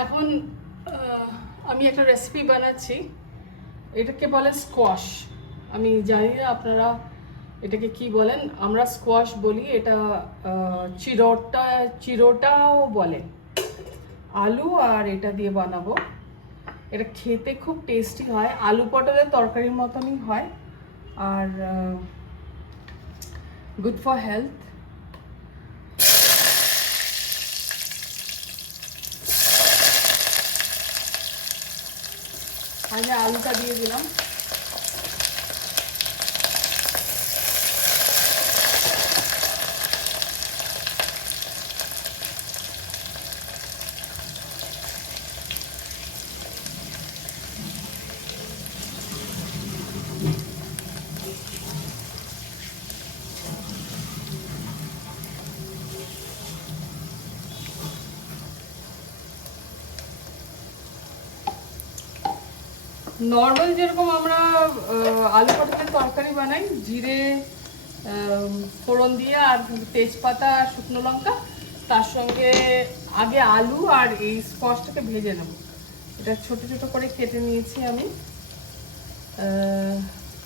এখন আমি একটা রেসিপি বানাচ্ছি। এটাকে বলে স্কোয়াশ। আমি জানি না আপনারা এটাকে কি বলেন। আমরা স্কোয়াশ বলি। এটা চিরোটাও বলে। আলু আর এটা দিয়ে বানাবো। এটা খেতে খুব টেস্টি হয়, আলু পটলের তরকারির মতনই হয়, আর গুড ফর হেলথ। আগে আলুটা দিয়ে দিলাম। নর্মাল যেরকম আমরা আলু পটলের তরকারি বানাই, জিরে ফোড়ন দিয়ে আর তেজপাতা আর শুকনো লঙ্কা, তার সঙ্গে আগে আলু আর এই স্কোয়াশটাকে ভেজে নেব। এটা ছোট ছোট করে কেটে নিয়েছি আমি।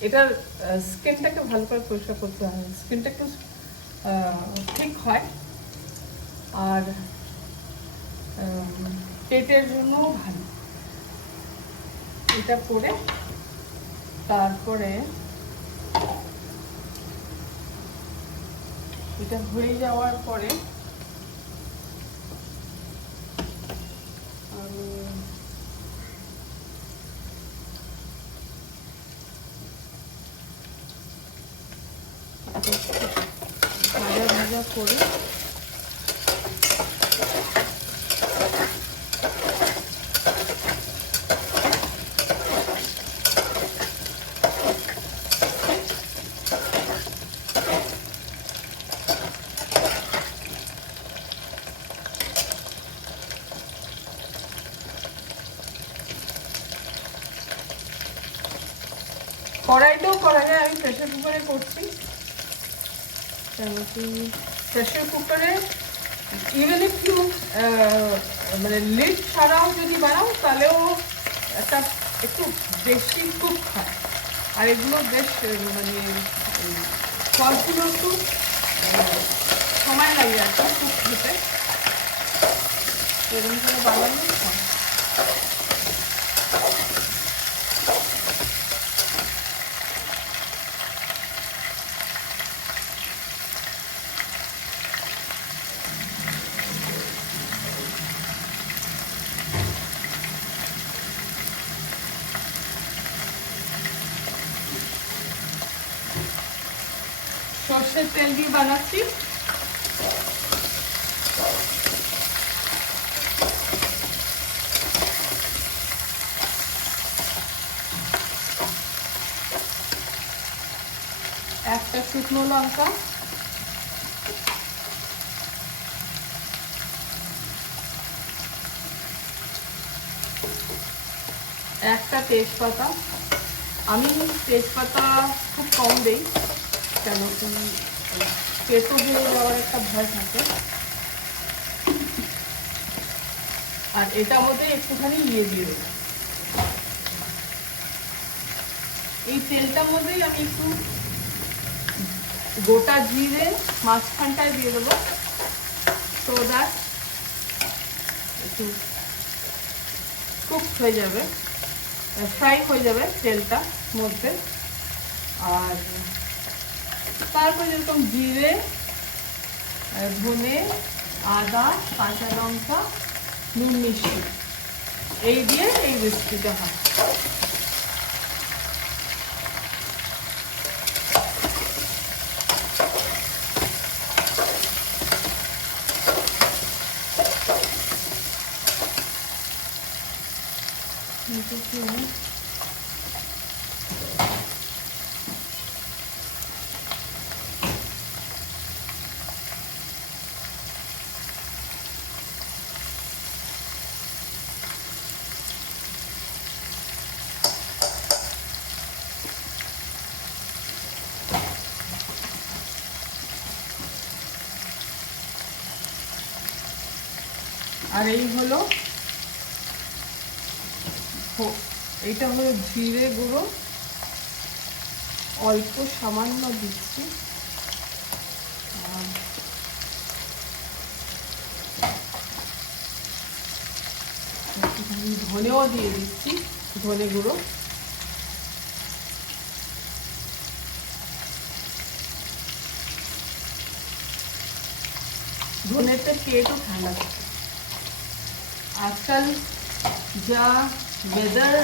এটার স্কিনটাকে ভালো করে পরিষ্কার করতে হয়, স্কিনটা একটু ঠিক হয়, আর পেটের জন্যও ভালো। এটা করে তারপরে এটা হয়ে যাওয়ার পরে আমি ভাজা ভাজা করে কড়াইতেও করা যায়। আমি প্রেসার কুকারে করছি। প্রেসার কুকারে ইভেন ইফ ইউ মানে লিড ছাড়াও যদি বানাও তাহলেও একটা একটু বেশি কুক হয়। আর এগুলো বেশ মানে ফলগুলো একটু সময় লাগে আর কি কুক হতে। এরকম করে বানানো হয়। সর্ষের তেল দিয়ে বানাচ্ছি। একটা শুকনো লঙ্কা, একটা তেজপাতা। আমি তেজপাতা খুব কম দেই, কেন কি তেতো হয়ে যাওয়ার একটা ভয় থাকে। আর এটার মধ্যে একটুখানি দিয়ে দেবো। এই তেলটার মধ্যেই আমি একটু গোটা জিরে মাঝখানটায় দিয়ে দেবো, সো দ্যাট একটু কুক হয়ে যাবে, ফ্রাই হয়ে যাবে তেলটা মধ্যে। আর তারপরে যেরকম জিরে, ধনে, আদা, কাঁচা লঙ্কা, নুন, মিষ্টি, এই দিয়ে এই রেসিপিটা হয়। আর এই হলো এইটা হলো জিরে গুঁড়ো, অল্প সামান্য দিচ্ছি। ধনেও দিয়ে দিচ্ছি, ধনে গুঁড়ো। ধনেতে পেটও ঠান্ডা থাকে। আজকাল যা ওয়েদার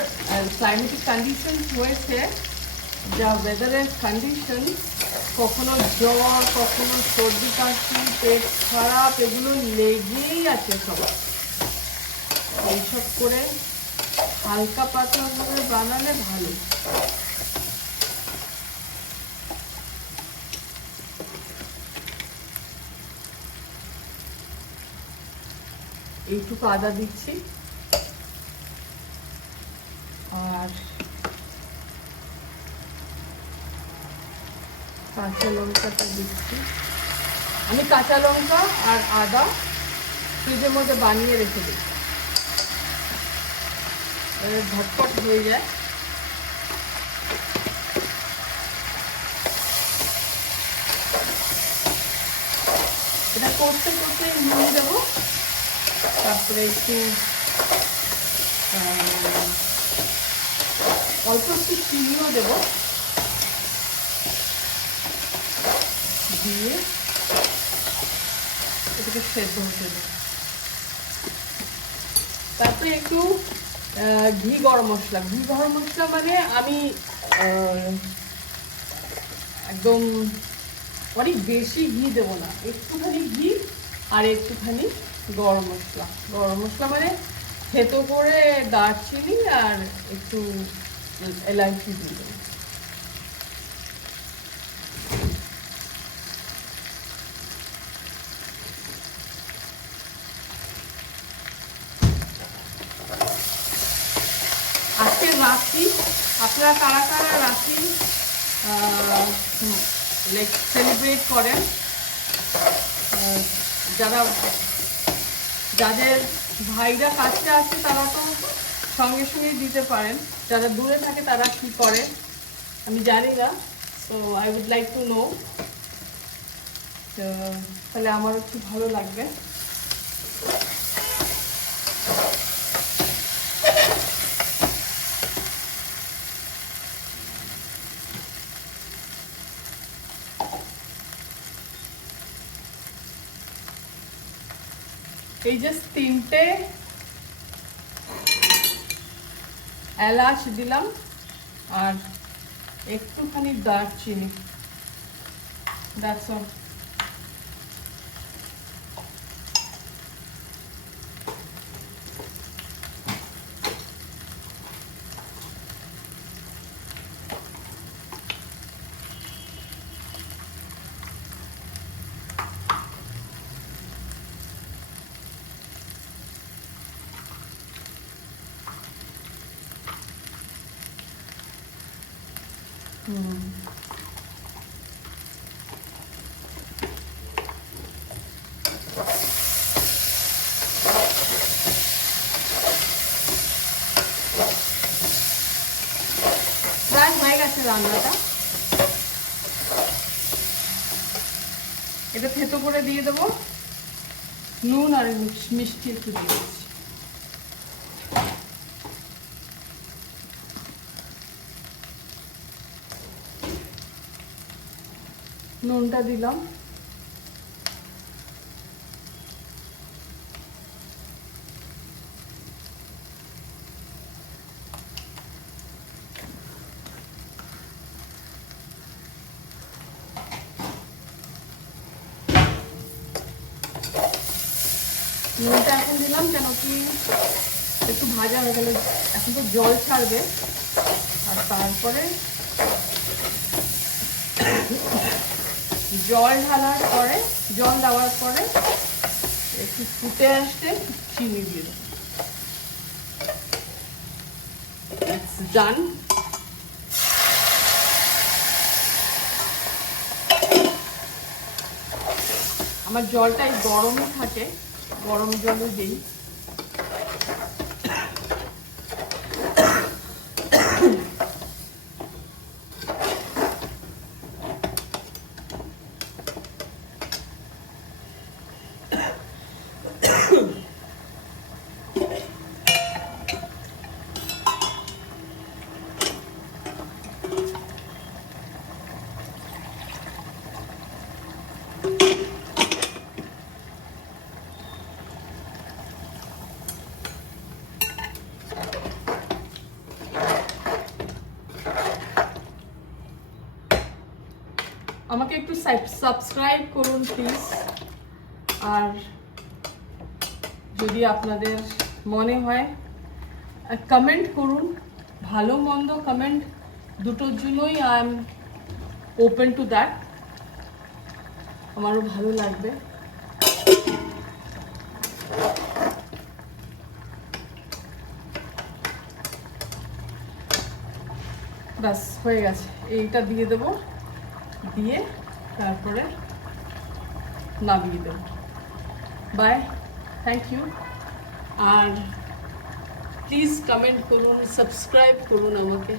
ক্লাইমেটিক কন্ডিশন হয়েছে, যা ওয়েদারের কন্ডিশন, কখনো জ্বর, কখনো সর্দি কাশি, পেট খারাপ, এগুলো লেগেই আছে সবার। এইসব করে হালকা পাতলা করে বানালে ভালো। এইটুকু আদা দিচ্ছি, আর কাঁচা লঙ্কাটা দিচ্ছি। আমি কাঁচা লঙ্কা আর আদা ফ্রিজের মধ্যে বানিয়ে রেখে দিই, ঝটপট হয়ে যায়। এটা করতে করতে নুন দেবো, তারপরে একটু অল্প একটু চিনিও দেবো, দিয়ে এটাকে সেদ্ধ হতে দেবো। তারপরে একটু ঘি গরম মশলা। ঘি গরম মশলা মানে আমি একদম অনেক বেশি ঘি দেবো না, একটুখানি ঘি আর একটুখানি গরম মশলা। গরম মশলা মানে থেতো করে দারচিনি আর একটু এলাচি দিয়ে দেবো। আজকের রাত্রি আপনারা কারা কারা রাত্রি সেলিব্রেট করেন? যাদের ভাইরা কাছে আছে তারা তো সঙ্গে সঙ্গেই দিতে পারেন, যারা দূরে থাকে তারা কি করে আমি জানি না। So I would like to know, তাহলে আমারও খুব ভালো লাগবে। এই যে 3টে এলাচ দিলাম আর একটুখানি দারচিনি, দ্যাটস অল। প্রায় হয়ে গেছে রান্নাটা। এটা থেতো করে দিয়ে দেবো, নুন আর মিষ্টি একটু দিয়ে দিচ্ছি। নুনটা দিলাম, নুনটা এখন দিলাম কেন কি একটু ভাজা হয়ে গেলে এখন তো জল ছাড়বে, আর তারপরে জল ঢালার পরে, জল দেওয়ার পরে একটু ফুটে আসতে চিনি দিয়ে দেবো। It's done. আমার জলটা গরমই থাকে, গরম জলও দিই। আমাকে একটু সাবস্ক্রাইব করুন প্লিজ। আর যদি আপনাদের মনে হয় কমেন্ট করুন, ভালো মন্দ কমেন্ট দুটোর জন্যই I am open to that, আমারও ভালো লাগবে। ব্যাস হয়ে গেছে, এইটা দিয়ে দেবো, দিয়ে তারপরে নামিয়ে দেবো। Bye, thank you. আর প্লিজ কমেন্ট করুন, সাবস্ক্রাইব করুন আমাকে।